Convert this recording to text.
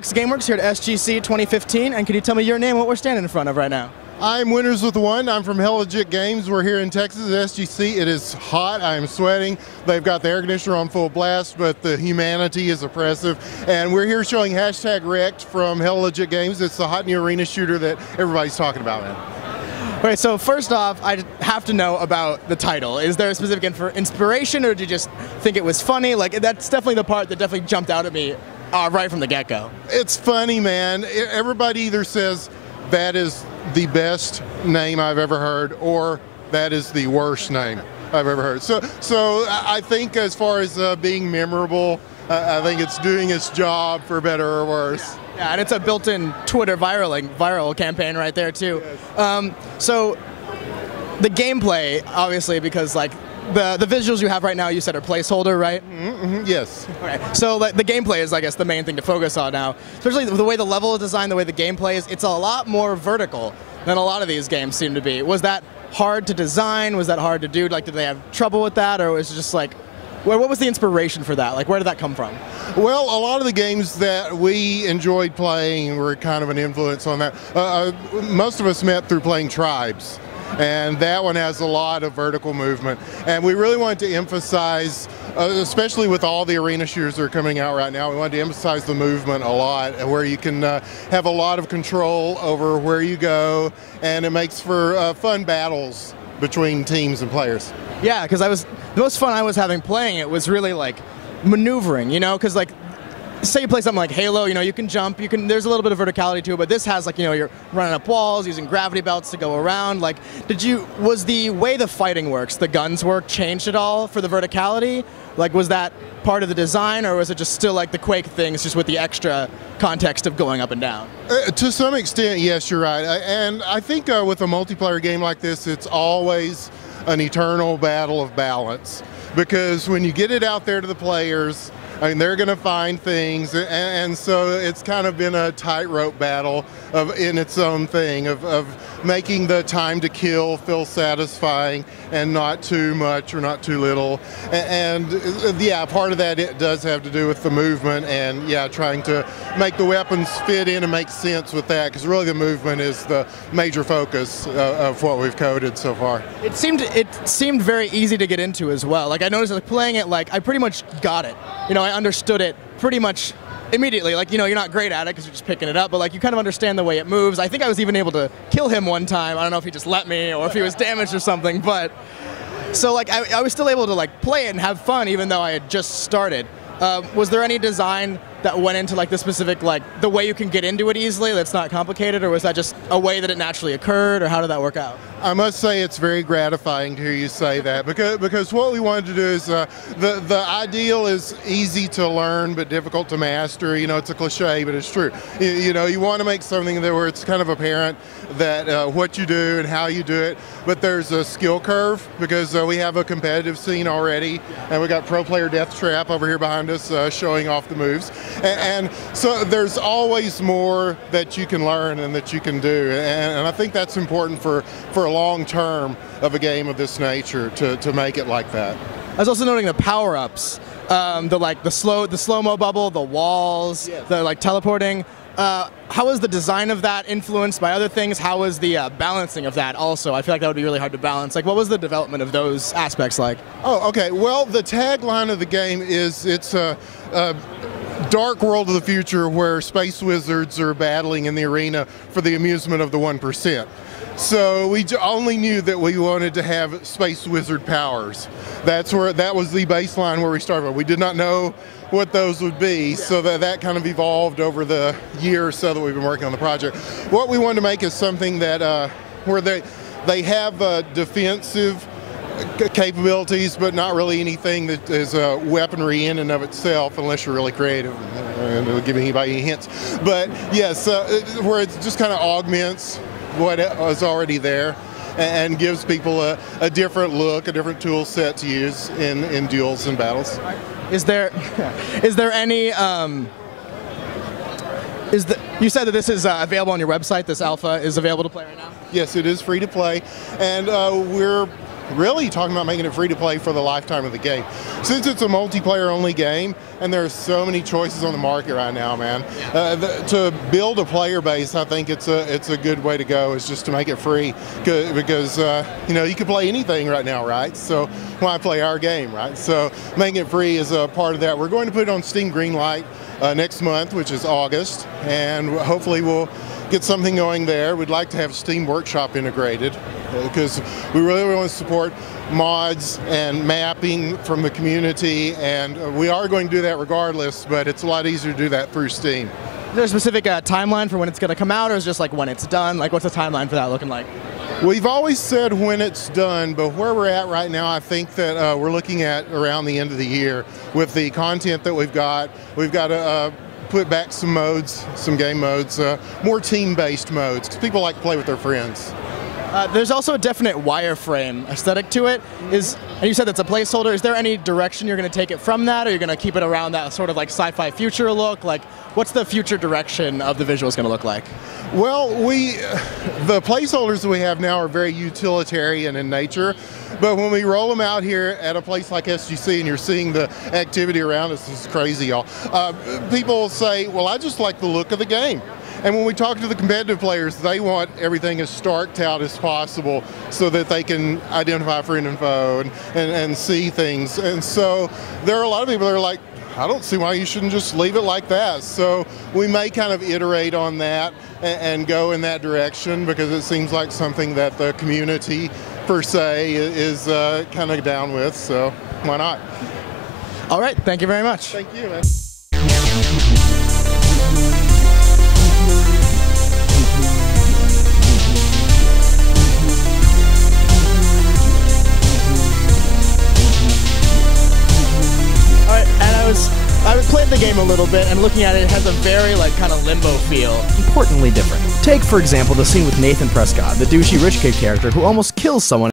Alex Gameworks here at SGC 2015, and can you tell me your name and what we're standing in front of right now? I'm Winners with One. I'm from Hell Legit Games. We're here in Texas at SGC. It is hot. I'm sweating. They've got the air conditioner on full blast, but the humanity is oppressive. And we're here showing hashtag Wrecked from Hell Legit Games. It's the hot new arena shooter that everybody's talking about, man. All right, so first off, I have to know about the title. Is there a specific inspiration, or did you just think it was funny? Like, that's definitely the part that definitely jumped out at me right from the get-go. It's funny, man. Everybody either says that is the best name I've ever heard, or that is the worst name I've ever heard. So I think as far as being memorable, I think it's doing its job for better or worse. Yeah, and it's a built-in Twitter viral campaign right there too. Yes. So the gameplay, obviously, because like the visuals you have right now, you said are placeholder, right? Mm-hmm, yes. Okay. So like, the gameplay is, I guess, the main thing to focus on now. Especially the way the level is designed, the way the gameplay is. It's a lot more vertical than a lot of these games seem to be. Was that hard to design? Was that hard to do? Like, did they have trouble with that, or was it just like, what was the inspiration for that? Like, where did that come from? Well, a lot of the games that we enjoyed playing were kind of an influence on that. Most of us met through playing Tribes, and that one has a lot of vertical movement. And we really wanted to emphasize, especially with all the arena shooters that are coming out right now, we wanted to emphasize the movement a lot, where you can have a lot of control over where you go, and it makes for fun battles between teams and players. Yeah, because the most fun I was having playing it was really like maneuvering, you know, because like, say you play something like Halo, you know, you can jump, there's a little bit of verticality to it, but this has, like, you know, you're running up walls, using gravity belts to go around. Like, was the way the fighting works, the guns work, changed at all for the verticality? Like, was that part of the design, or was it just still like the Quake things, just with the extra context of going up and down? To some extent, yes, you're right. And I think with a multiplayer game like this, it's always an eternal battle of balance, because when you get it out there to the players, I mean, they're going to find things, and so it's kind of been a tightrope battle in its own thing of making the time to kill feel satisfying and not too much or not too little. And yeah, part of that, it does have to do with the movement, and yeah, trying to make the weapons fit in and make sense with that, because really the movement is the major focus of what we've coded so far. It seemed very easy to get into as well. Like, I noticed, like, playing it, like, I pretty much got it. You know, I understood it pretty much immediately. Like, you know, you're not great at it because you're just picking it up, but like, you kind of understand the way it moves. I think I was even able to kill him one time. I don't know if he just let me or if he was damaged or something, but so like, I was still able to like play it and have fun even though I had just started. Was there any design that went into like the specific, like the way you can get into it easily that's not complicated, or was that just a way that it naturally occurred, or how did that work out? I must say it's very gratifying to hear you say that, because what we wanted to do is the ideal is easy to learn but difficult to master. You know, it's a cliche, but it's true. You know, you want to make something where it's kind of apparent that what you do and how you do it, but there's a skill curve, because we have a competitive scene already, and we got Pro Player Death Trap over here behind us showing off the moves. And so there's always more that you can learn and that you can do, and I think that's important for a long term of a game of this nature to make it like that. I was also noting the power-ups, the slow-mo bubble, the walls, yes, the like teleporting. How was the design of that influenced by other things? How was the balancing of that also? I feel like that would be really hard to balance. Like, what was the development of those aspects like? Oh, okay. Well, the tagline of the game is it's a dark world of the future where space wizards are battling in the arena for the amusement of the 1%. So we only knew that we wanted to have space wizard powers. That was the baseline where we started. We did not know what those would be, so that kind of evolved over the year or so that we've been working on the project. What we wanted to make is something that where they have defensive capabilities, but not really anything that is weaponry in and of itself, unless you're really creative. And it'll give anybody any hints. But yes, where it just kind of augments what is already there and gives people a different look, a different tool set to use in duels and battles. Is there any you said that this is available on your website, this alpha is available to play right now? Yes, it is free to play, and we're really talking about making it free to play for the lifetime of the game. Since it's a multiplayer only game, and there are so many choices on the market right now, man, to build a player base, I think it's a good way to go, is just to make it free, because you know, you can play anything right now, right? So why play our game, right? So making it free is a part of that. We're going to put it on Steam Greenlight next month, which is August, and hopefully we'll get something going there. We'd like to have Steam Workshop integrated, because we really want to support mods and mapping from the community, and we are going to do that regardless, but it's a lot easier to do that through Steam. Is there a specific timeline for when it's going to come out, or is it just like when it's done? Like, what's the timeline for that looking like? We've always said when it's done, but where we're at right now, I think that we're looking at around the end of the year with the content that we've got. We've got to put back some modes, some game modes, more team-based modes, because people like to play with their friends. There's also a definite wireframe aesthetic to it. And you said that's a placeholder. Is there any direction you're going to take it from that, or you're going to keep it around that sort of like sci-fi future look? Like, what's the future direction of the visuals going to look like? Well, the placeholders that we have now are very utilitarian in nature, but when we roll them out here at a place like SGC and you're seeing the activity around us, this is crazy, y'all. People say, well, I just like the look of the game. And when we talk to the competitive players, they want everything as starked out as possible so that they can identify friend and foe and see things. And so there are a lot of people that are like, I don't see why you shouldn't just leave it like that. So we may kind of iterate on that and go in that direction, because it seems like something that the community per se is kind of down with. So why not? All right, thank you very much. Thank you, man. I played the game a little bit, and looking at it, it has a very like kind of limbo feel. Importantly different. Take, for example, the scene with Nathan Prescott, the douchey rich kid character who almost kills someone